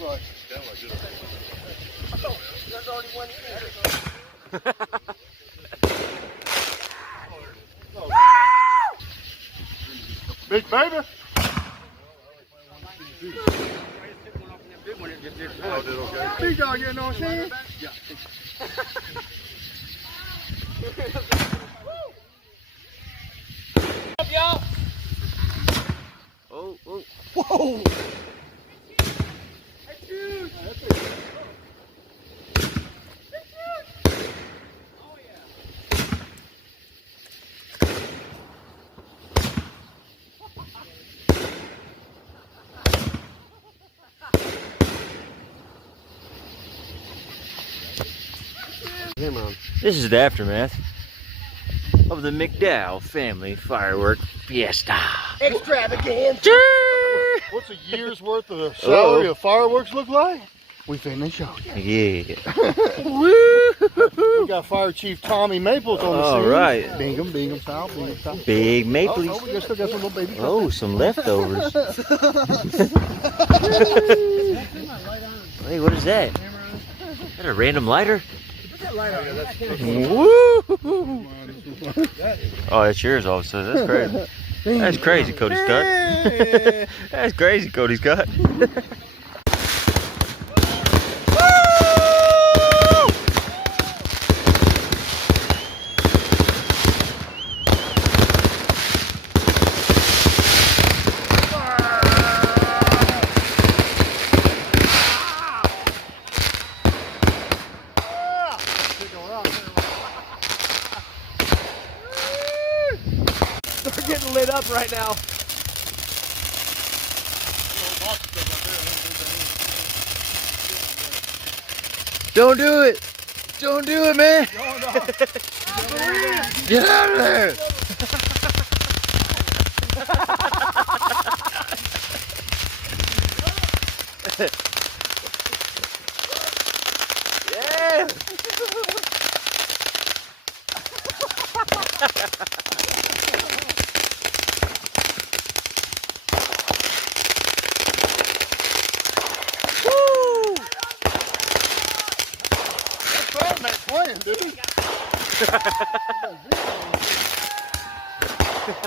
look like? Oh, there's already one in. Big baby? Oh, did okay. Big dog, you know what I'm saying? Yeah. Up, y'all. Oh, oh. Whoa! That's huge. Come on. This is the aftermath of the Mcdowell family firework fiesta. Extravaganza. What's a year's worth of salary of fireworks look like? We finna show you. Yeah. Woo! We got Fire Chief Tommy Maples on the All scene. right. Bingham, Bingham style, Bingham style. Big maple. Oh, we still got some little baby. Oh, some leftovers. Hey, what is that? Is that a random lighter? Woo! Oh, that's yours also. That's crazy. That's crazy, Cody Scott. That's crazy, Cody Scott. They're getting lit up right now. Don't do it! Don't do it, man! Get out of there! Yeah! That's playing, dude.